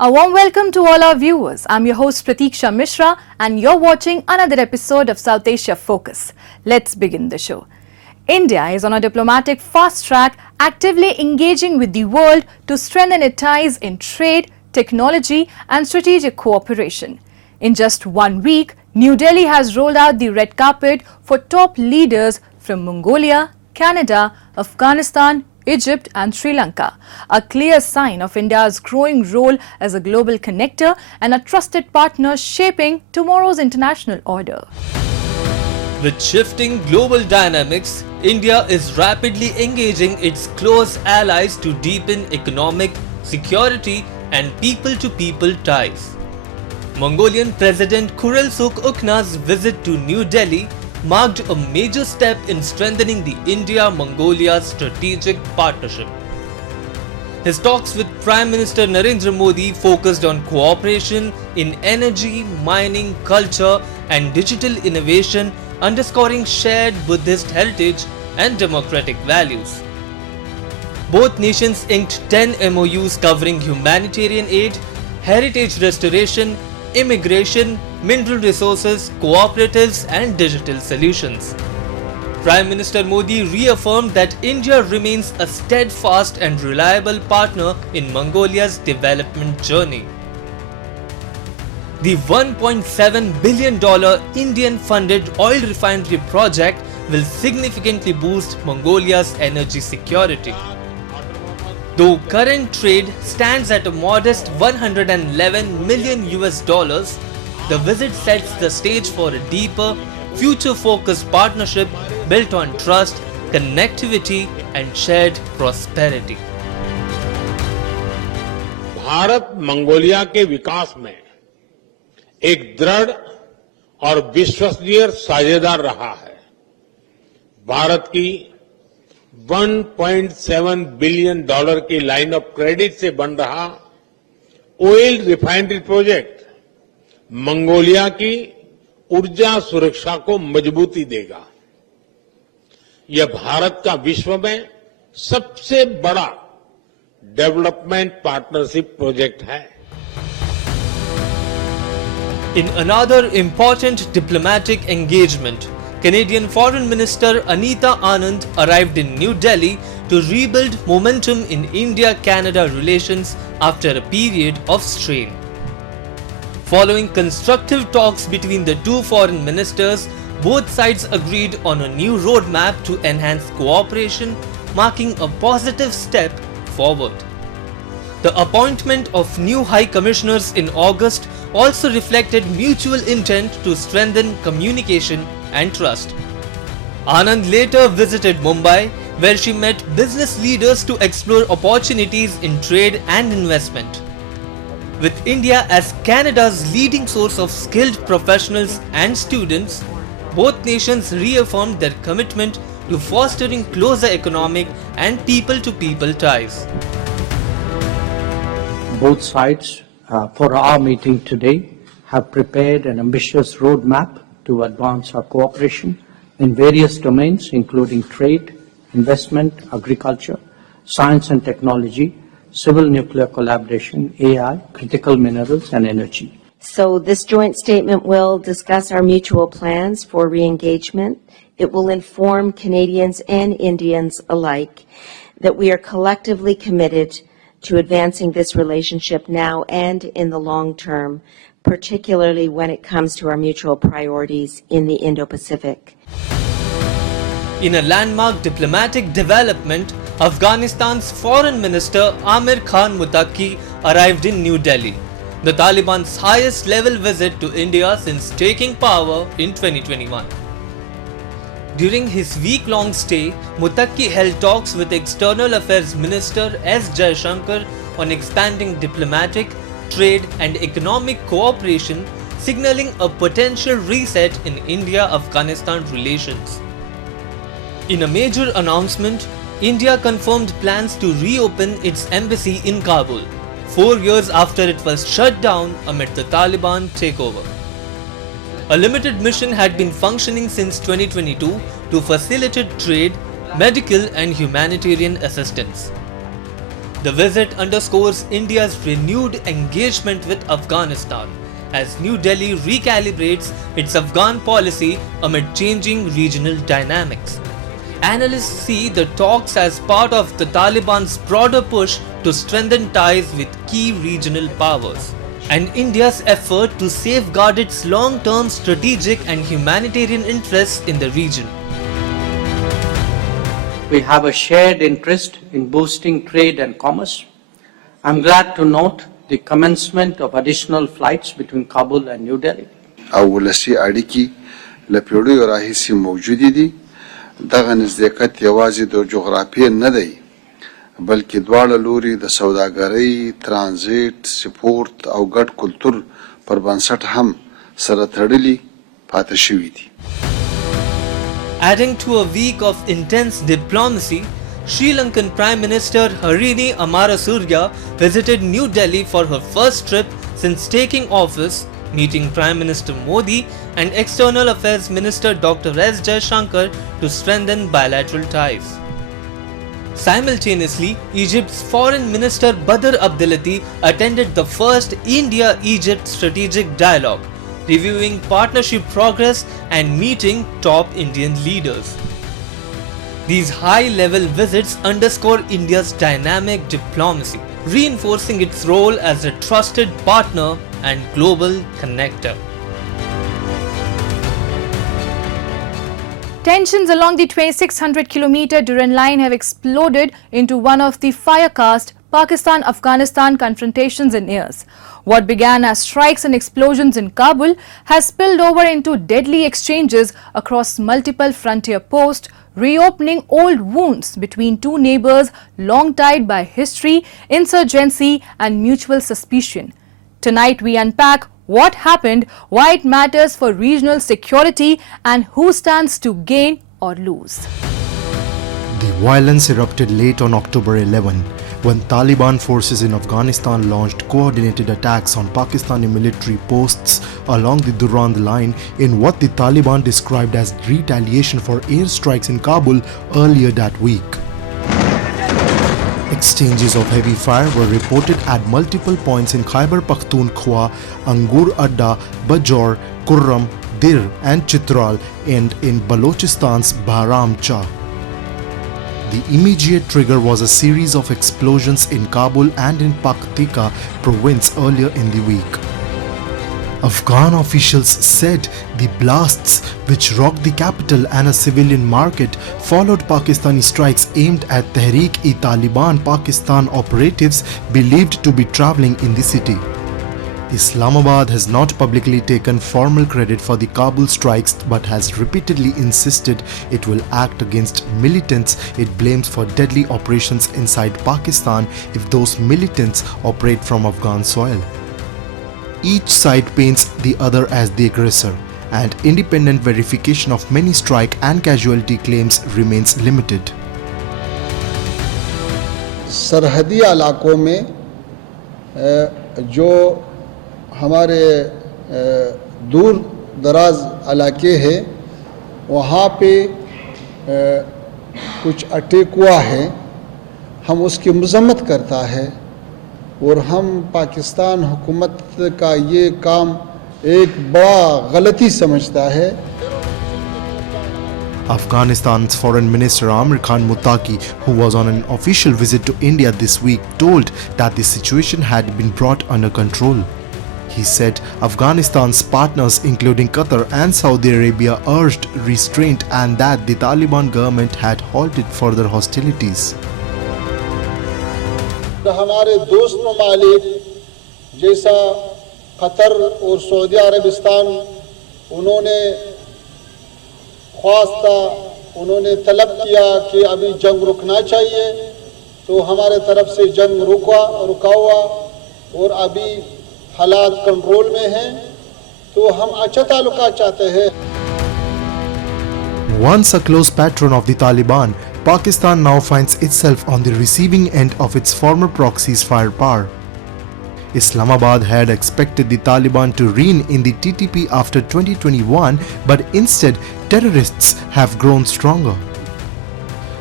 A warm welcome to all our viewers. I'm your host Pratiksha Mishra and you're watching another episode of South Asia Focus. Let's begin the show. India is on a diplomatic fast track, actively engaging with the world to strengthen its ties in trade, technology and strategic cooperation. In just 1 week, New Delhi has rolled out the red carpet for top leaders from Mongolia, Canada, Afghanistan, Egypt and Sri Lanka, a clear sign of India's growing role as a global connector and a trusted partner shaping tomorrow's international order. With shifting global dynamics, India is rapidly engaging its close allies to deepen economic, security and people-to-people ties. Mongolian President Khurelsukh Ukna's visit to New Delhi marked a major step in strengthening the India-Mongolia strategic partnership. His talks with Prime Minister Narendra Modi focused on cooperation in energy, mining, culture and digital innovation, underscoring shared Buddhist heritage and democratic values. Both nations inked 10 MOUs covering humanitarian aid, heritage restoration, immigration, mineral resources, cooperatives and digital solutions. Prime Minister Modi reaffirmed that India remains a steadfast and reliable partner in Mongolia's development journey. The $1.7 billion Indian-funded oil refinery project will significantly boost Mongolia's energy security. Though current trade stands at a modest $111 million, the visit sets the stage for a deeper, future-focused partnership built on trust, connectivity and shared prosperity. Bharat Mongolia के विकास में एक दृढ़ और विश्वसनीय साझेदार रहा है। भारत की $1.7 बिलियन की लाइन ऑफ क्रेडिट से बन रहा ऑयल रिफाइनरी प्रोजेक्ट मंगोलिया की ऊर्जा सुरक्षा को मजबूती देगा। यह भारत का विश्व में सबसे बड़ा डेवलपमेंट पार्टनरशिप प्रोजेक्ट है। In another important diplomatic engagement, Canadian Foreign Minister Anita Anand arrived in New Delhi to rebuild momentum in India-Canada relations after a period of strain. Following constructive talks between the two foreign ministers, both sides agreed on a new roadmap to enhance cooperation, marking a positive step forward. The appointment of new High Commissioners in August also reflected mutual intent to strengthen communication and trust. Anand later visited Mumbai, where she met business leaders to explore opportunities in trade and investment. With India as Canada's leading source of skilled professionals and students, both nations reaffirmed their commitment to fostering closer economic and people-to-people ties. Both sides, for our meeting today, have prepared an ambitious roadmap to advance our cooperation in various domains, including trade, investment, agriculture, science and technology, civil nuclear collaboration, AI, critical minerals, and energy. So this joint statement will discuss our mutual plans for re-engagement. It will inform Canadians and Indians alike that we are collectively committed to advancing this relationship now and in the long term, particularly when it comes to our mutual priorities in the Indo-Pacific. In a landmark diplomatic development, Afghanistan's Foreign Minister Amir Khan Muttaqi arrived in New Delhi, the Taliban's highest level visit to India since taking power in 2021. During his week-long stay, Muttaqi held talks with External Affairs Minister S. Jaishankar on expanding diplomatic, trade and economic cooperation, signaling a potential reset in India-Afghanistan relations. In a major announcement, India confirmed plans to reopen its embassy in Kabul, 4 years after it was shut down amid the Taliban takeover. A limited mission had been functioning since 2022 to facilitate trade, medical and humanitarian assistance. The visit underscores India's renewed engagement with Afghanistan as New Delhi recalibrates its Afghan policy amid changing regional dynamics. Analysts see the talks as part of the Taliban's broader push to strengthen ties with key regional powers, and India's effort to safeguard its long-term strategic and humanitarian interests in the region. We have a shared interest in boosting trade and commerce. I'm glad to note the commencement of additional flights between Kabul and New Delhi. اولسی اړیکی لپیړیو راهیسي موجودې دي. دغه نزدېکت یوازې د جغرافیې نه دی بلکې دواړه لوري د سوداګرۍ، ترانزیت، سپورت او ګډ کلتور پر بنسټ هم سره تړلي پاتې شوي دي. Adding to a week of intense diplomacy, Sri Lankan Prime Minister Harini Amarasurya visited New Delhi for her first trip since taking office, meeting Prime Minister Modi and External Affairs Minister Dr. S. Jaishankar to strengthen bilateral ties. Simultaneously, Egypt's Foreign Minister Badr Abdelati attended the first India-Egypt strategic dialogue, reviewing partnership progress and meeting top Indian leaders. These high-level visits underscore India's dynamic diplomacy, reinforcing its role as a trusted partner and global connector. Tensions along the 2,600-kilometer Durand line have exploded into one of the fire-cast Pakistan-Afghanistan confrontations in years. What began as strikes and explosions in Kabul has spilled over into deadly exchanges across multiple frontier posts, reopening old wounds between two neighbors long tied by history, insurgency and mutual suspicion. Tonight we unpack what happened, why it matters for regional security and who stands to gain or lose. The violence erupted late on October 11 when Taliban forces in Afghanistan launched coordinated attacks on Pakistani military posts along the Durand line in what the Taliban described as retaliation for airstrikes in Kabul earlier that week. Exchanges of heavy fire were reported at multiple points in Khyber Pakhtunkhwa, Angur Adda, Bajor, Kurram, Dir and Chitral and in Balochistan's Bahram Chah. The immediate trigger was a series of explosions in Kabul and in Paktika province earlier in the week. Afghan officials said the blasts, which rocked the capital and a civilian market, followed Pakistani strikes aimed at Tehreek-e-Taliban Pakistan operatives believed to be travelling in the city. Islamabad has not publicly taken formal credit for the Kabul strikes but has repeatedly insisted it will act against militants it blames for deadly operations inside Pakistan if those militants operate from Afghan soil. Each side paints the other as the aggressor, and independent verification of many strike and casualty claims remains limited. सरहदी इलाकों में जो हमारे दूर दराज इलाके हैं वहाँ पे कुछ अटैक हुआ है, हम उसकी मजम्मत करता है और हम पाकिस्तान हुकूमत का ये काम एक बड़ा गलती समझता है. Afghanistan's Foreign Minister Amir Khan Muttaqi, who was on an official visit to India this week, told that the situation had been brought under control. He said Afghanistan's partners including Qatar and Saudi Arabia urged restraint and that the Taliban government had halted further hostilities. हमारे दोस्त ममालिक जैसा Qatar और Saudi Arabistan उन्होंने ख्वास्ता उन्होंने तलब किया कि अभी जंग रुकना चाहिए, तो हमारे तरफ से जंग रुका हुआ और अभी हालात कंट्रोल में हैं, तो हम अच्छा ताल्लुकात चाहते हैं. Once a close patron of the Taliban, Pakistan now finds itself on the receiving end of its former proxy's firepower. Islamabad had expected the Taliban to reign in the TTP after 2021, but instead terrorists have grown stronger.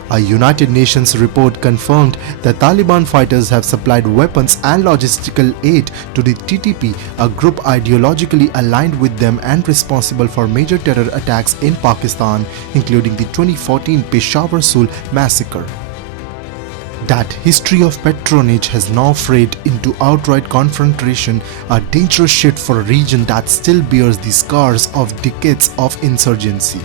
A United Nations report confirmed that Taliban fighters have supplied weapons and logistical aid to the TTP, a group ideologically aligned with them and responsible for major terror attacks in Pakistan, including the 2014 Peshawar Sool massacre. That history of patronage has now frayed into outright confrontation, a dangerous shift for a region that still bears the scars of decades of insurgency.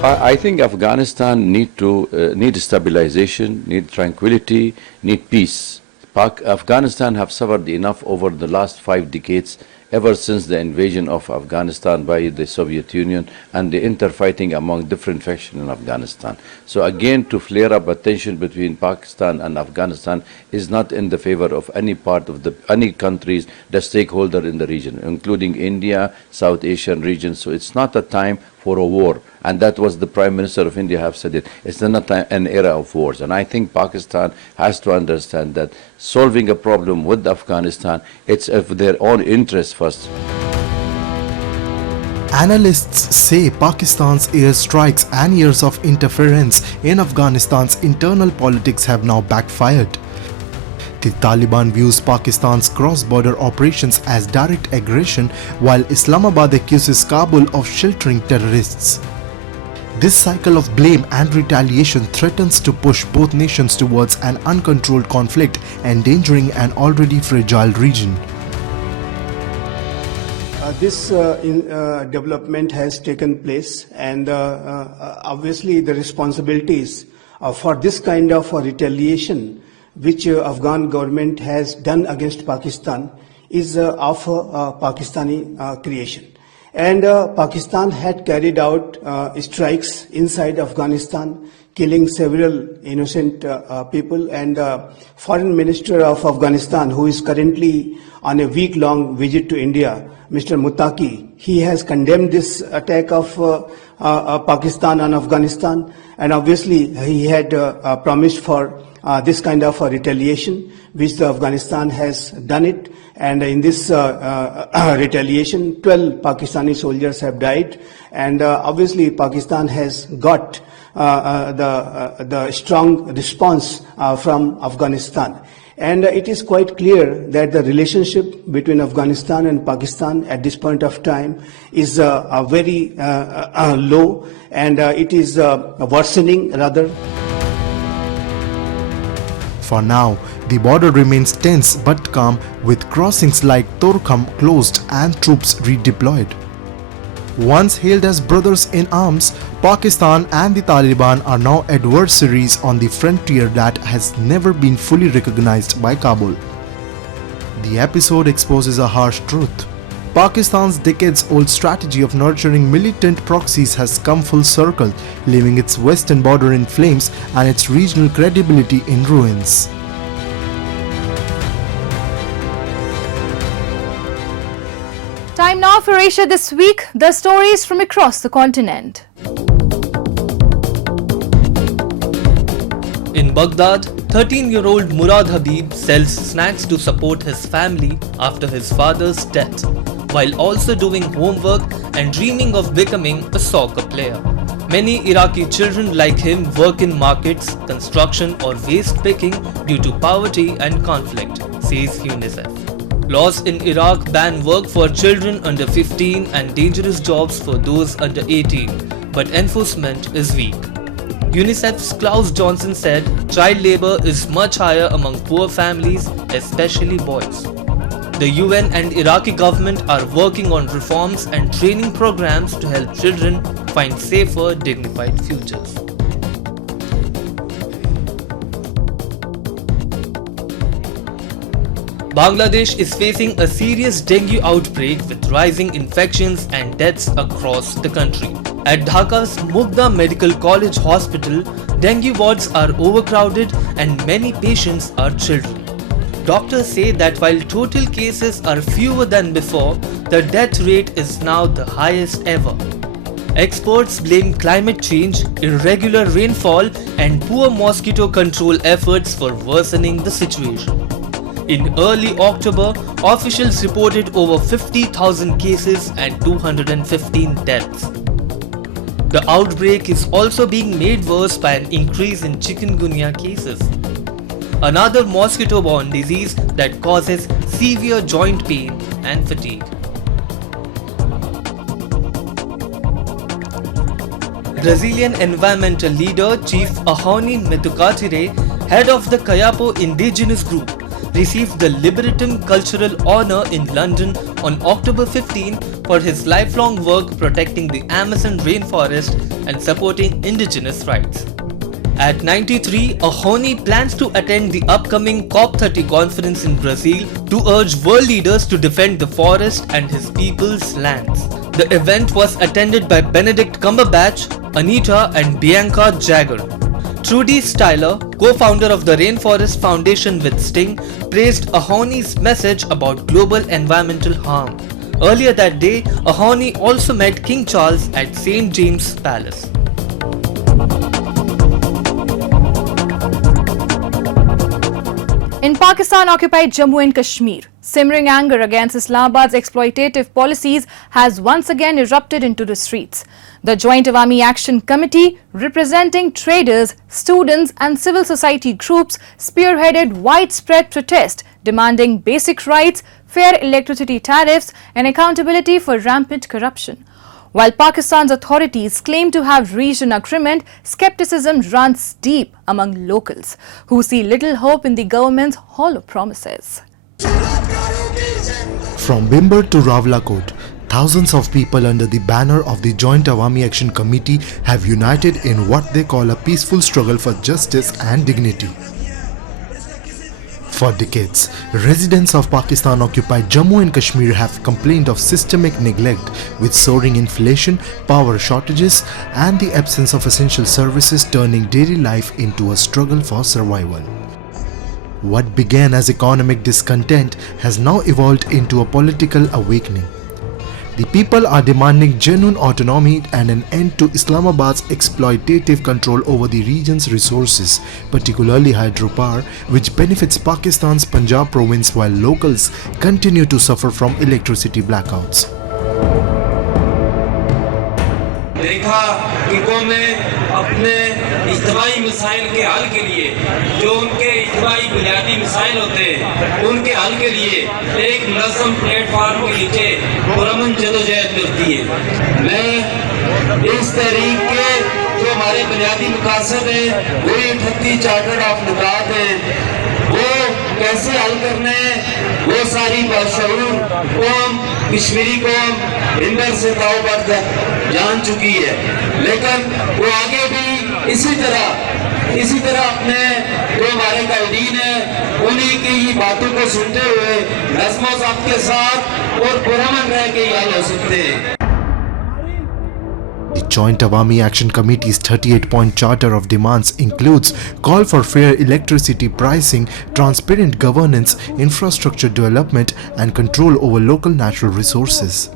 I think Afghanistan need stabilization, need tranquility, need peace. Afghanistan have suffered enough over the last 5 decades, ever since the invasion of Afghanistan by the Soviet Union and the interfighting among different factions in Afghanistan. So again, to flare up attention between Pakistan and Afghanistan is not in the favor of any part of any countries, the stakeholder in the region, including India, South Asian region. So it's not a time for a war. And that was the Prime Minister of India have said it. It's not an era of wars. And I think Pakistan has to understand that solving a problem with Afghanistan, it's of their own interest first. Analysts say Pakistan's airstrikes and years of interference in Afghanistan's internal politics have now backfired. The Taliban views Pakistan's cross-border operations as direct aggression, while Islamabad accuses Kabul of sheltering terrorists. This cycle of blame and retaliation threatens to push both nations towards an uncontrolled conflict, endangering an already fragile region. This development has taken place, and obviously the responsibilities for this kind of retaliation which Afghan government has done against Pakistan is of Pakistani creation. And Pakistan had carried out strikes inside Afghanistan, killing several innocent people. And Foreign Minister of Afghanistan, who is currently on a week-long visit to India, Mr. Muttaqi, he has condemned this attack of Pakistan on Afghanistan. And obviously, he had promised for this kind of retaliation, which the Afghanistan has done it. And in this retaliation, 12 Pakistani soldiers have died. And obviously, Pakistan has got the strong response from Afghanistan. And it is quite clear that the relationship between Afghanistan and Pakistan at this point of time is very low, and it is worsening rather. For now, the border remains tense but calm, with crossings like Torkham closed and troops redeployed. Once hailed as brothers in arms, Pakistan and the Taliban are now adversaries on the frontier that has never been fully recognized by Kabul. The episode exposes a harsh truth. Pakistan's decades-old strategy of nurturing militant proxies has come full circle, leaving its western border in flames and its regional credibility in ruins. Time now for Asia This Week, the stories from across the continent. In Baghdad, 13-year-old Murad Habib sells snacks to support his family after his father's death, while also doing homework and dreaming of becoming a soccer player. Many Iraqi children like him work in markets, construction or waste picking due to poverty and conflict, says UNICEF. Laws in Iraq ban work for children under 15 and dangerous jobs for those under 18, but enforcement is weak. UNICEF's Klaus Johnson said child labor is much higher among poor families, especially boys. The UN and Iraqi government are working on reforms and training programs to help children find safer, dignified futures. Bangladesh is facing a serious dengue outbreak with rising infections and deaths across the country. At Dhaka's Mugda Medical College Hospital, dengue wards are overcrowded and many patients are children. Doctors say that while total cases are fewer than before, the death rate is now the highest ever. Experts blame climate change, irregular rainfall, and poor mosquito control efforts for worsening the situation. In early October, officials reported over 50,000 cases and 215 deaths. The outbreak is also being made worse by an increase in chikungunya cases, another mosquito-borne disease that causes severe joint pain and fatigue. Brazilian environmental leader Chief Ahoni Metukatire, head of the Kayapo indigenous group, received the Liberatum Cultural Honour in London on October 15 for his lifelong work protecting the Amazon rainforest and supporting indigenous rights. At 93, Ahoni plans to attend the upcoming COP30 conference in Brazil to urge world leaders to defend the forest and his people's lands. The event was attended by Benedict Cumberbatch, Anita and Bianca Jagger. Trudy Styler, co-founder of the Rainforest Foundation with Sting, praised Ahoni's message about global environmental harm. Earlier that day, Ahoni also met King Charles at St. James Palace. In Pakistan-occupied Jammu and Kashmir, simmering anger against Islamabad's exploitative policies has once again erupted into the streets. The Joint Awami Action Committee, representing traders, students and civil society groups, spearheaded widespread protest demanding basic rights, fair electricity tariffs and accountability for rampant corruption. While Pakistan's authorities claim to have reached an agreement, skepticism runs deep among locals, who see little hope in the government's hollow promises. From Bimber to Rawalakot, thousands of people under the banner of the Joint Awami Action Committee have united in what they call a peaceful struggle for justice and dignity. For decades, residents of Pakistan-occupied Jammu and Kashmir have complained of systemic neglect with soaring inflation, power shortages and the absence of essential services turning daily life into a struggle for survival. What began as economic discontent has now evolved into a political awakening. The people are demanding genuine autonomy and an end to Islamabad's exploitative control over the region's resources, particularly hydropower, which benefits Pakistan's Punjab province while locals continue to suffer from electricity blackouts. देखा कि कौमें अपने इज्तिमाई मसाइल के हल के लिए जो उनके इज्तिमाई बुनियादी मसाइल होते हैं उनके हल के लिए एक मुनज़्ज़म प्लेटफार्म के नीचे पुरअमन जदोजहद करती है। मैं इस तहरीक के जो हमारे बुनियादी मकासद हैं वही 38 चार्टर्ड ऑफ निकात हैं वो कैसे हल करने हैं वो सारी बाशऊर कौम कश्मीरी कौम इंदर से ताव पर जान चुकी है, लेकिन वो आगे भी इसी तरह अपने जो हमारे कायदीन हैं उन्हीं की ही बातों को सुनते हुए नज़्म व ज़ब्त के साथ और पुरअमन रह के हल हो सकते हैं। The Joint Awami Action Committee's 38-point charter of demands includes call for fair electricity pricing, transparent governance, infrastructure development and control over local natural resources.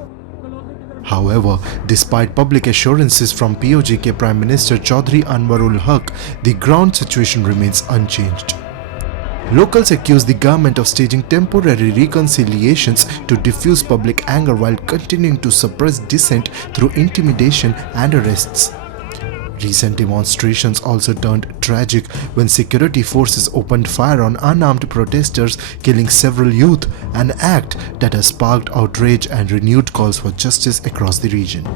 However, despite public assurances from POJK Prime Minister Chaudhry Anwarul Haq, the ground situation remains unchanged. Locals accuse the government of staging temporary reconciliations to diffuse public anger while continuing to suppress dissent through intimidation and arrests. Recent demonstrations also turned tragic when security forces opened fire on unarmed protesters, killing several youth, an act that has sparked outrage and renewed calls for justice across the region.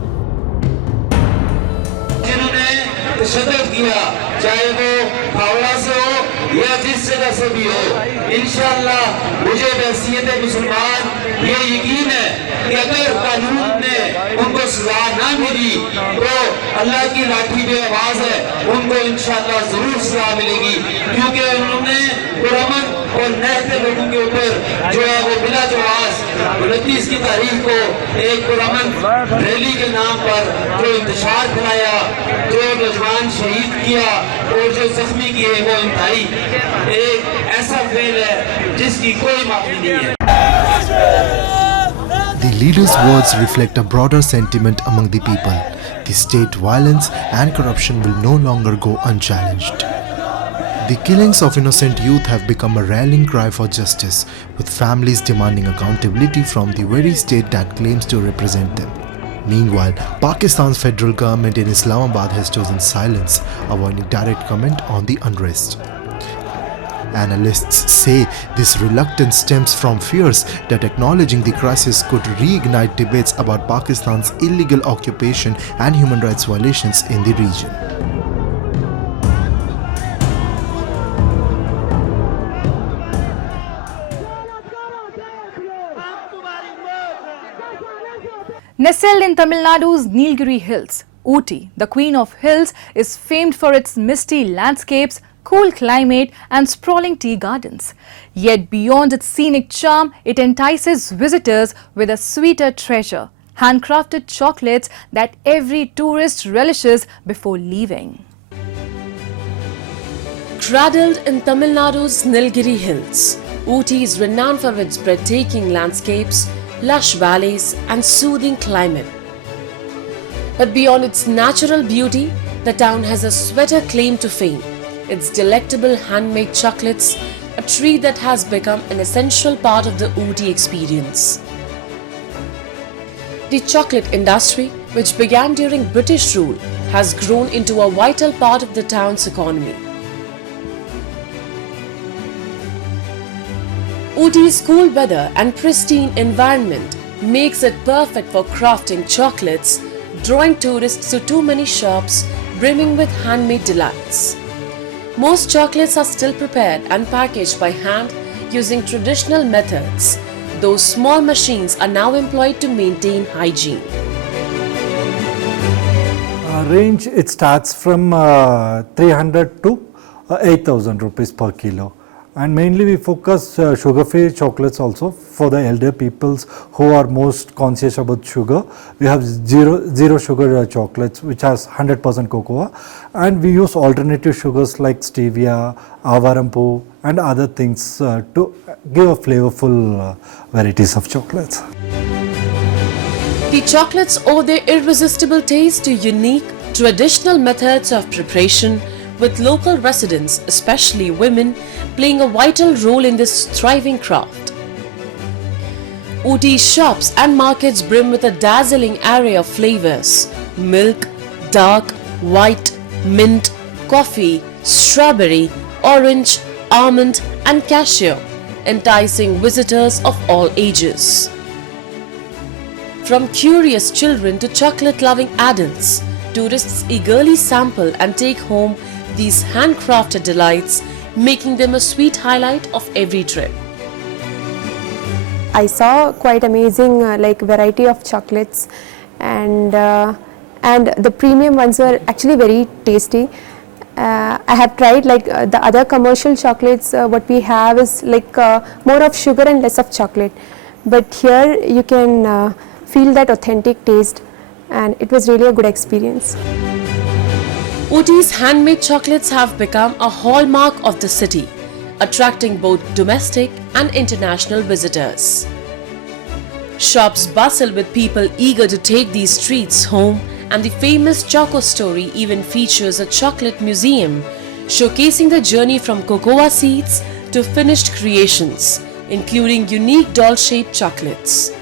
या जिस जगह से भी हो, इंशाअल्लाह मुझे बहसीयत मुसलमान ये यकीन है कि अगर कानून ने उनको सजा ना मिली तो अल्लाह की लाठी जो आवाज है उनको इंशाअल्लाह जरूर सजा मिलेगी, क्योंकि उन्होंने पुरअमन और नहते लोगों के ऊपर जो है वो बिला जवाब 29 की तारीख को एक पुरअमन रैली के नाम पर जो इंतशार फैलाया, जो नौजवान शहीद किया और जो जख्मी किए वो इंतहाई एक ऐसा फेल है जिसकी कोई माफी नहीं है। The leader's words reflect a broader sentiment among the people. The state violence and corruption will no longer go unchallenged. The killings of innocent youth have become a rallying cry for justice, with families demanding accountability from the very state that claims to represent them. Meanwhile, Pakistan's federal government in Islamabad has chosen silence, avoiding direct comment on the unrest. Analysts say this reluctance stems from fears that acknowledging the crisis could reignite debates about Pakistan's illegal occupation and human rights violations in the region. Nestled in Tamil Nadu's Nilgiri Hills, Ooty, the queen of hills, is famed for its misty landscapes, cool climate and sprawling tea gardens. Yet beyond its scenic charm, it entices visitors with a sweeter treasure, handcrafted chocolates that every tourist relishes before leaving. Cradled in Tamil Nadu's Nilgiri Hills, Ooty is renowned for its breathtaking landscapes, lush valleys and soothing climate. But beyond its natural beauty, the town has a sweeter claim to fame. Its delectable handmade chocolates, a treat that has become an essential part of the Ooty experience. The chocolate industry, which began during British rule, has grown into a vital part of the town's economy. Ooty's cool weather and pristine environment makes it perfect for crafting chocolates, drawing tourists to too many shops brimming with handmade delights. Most chocolates are still prepared and packaged by hand using traditional methods, though small machines are now employed to maintain hygiene. Range, it starts from 300 to 8,000 rupees per kilo. And mainly we focus sugar-free chocolates also for the elder peoples who are most conscious about sugar. We have zero sugar chocolates which has 100% cocoa, and we use alternative sugars like stevia, avarampu and other things to give a flavorful varieties of chocolates. The chocolates owe their irresistible taste to unique, traditional methods of preparation, with local residents, especially women, playing a vital role in this thriving craft. Ooty's shops and markets brim with a dazzling array of flavors: milk, dark, white, mint, coffee, strawberry, orange, almond and cashew, enticing visitors of all ages. From curious children to chocolate-loving adults, tourists eagerly sample and take home these handcrafted delights, making them a sweet highlight of every trip. I saw quite amazing variety of chocolates, and the premium ones were actually very tasty. I have tried the other commercial chocolates. What we have is more of sugar and less of chocolate, but here you can feel that authentic taste, and it was really a good experience. Ooty's handmade chocolates have become a hallmark of the city, attracting both domestic and international visitors. Shops bustle with people eager to take these treats home, and the famous Choco Story even features a chocolate museum showcasing the journey from cocoa seeds to finished creations, including unique doll-shaped chocolates.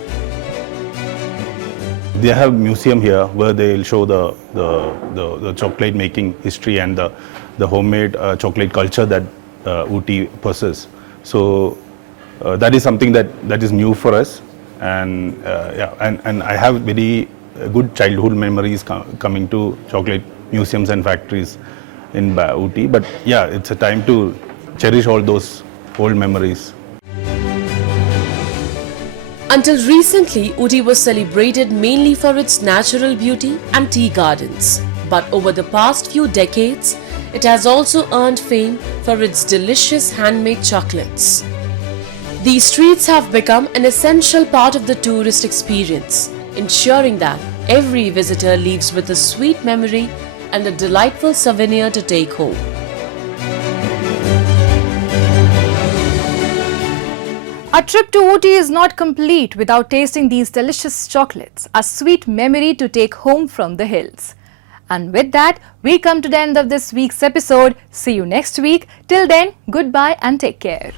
They have a museum here where they'll show the chocolate making history and the homemade chocolate culture that Ooty possesses. So that is something that is new for us, and and I have very good childhood memories coming to chocolate museums and factories in Ooty. But yeah, it's a time to cherish all those old memories. Until recently, Ooty was celebrated mainly for its natural beauty and tea gardens. But over the past few decades, it has also earned fame for its delicious handmade chocolates. These streets have become an essential part of the tourist experience, ensuring that every visitor leaves with a sweet memory and a delightful souvenir to take home. A trip to Ooty is not complete without tasting these delicious chocolates, a sweet memory to take home from the hills. And with that, we come to the end of this week's episode. See you next week. Till then, goodbye and take care.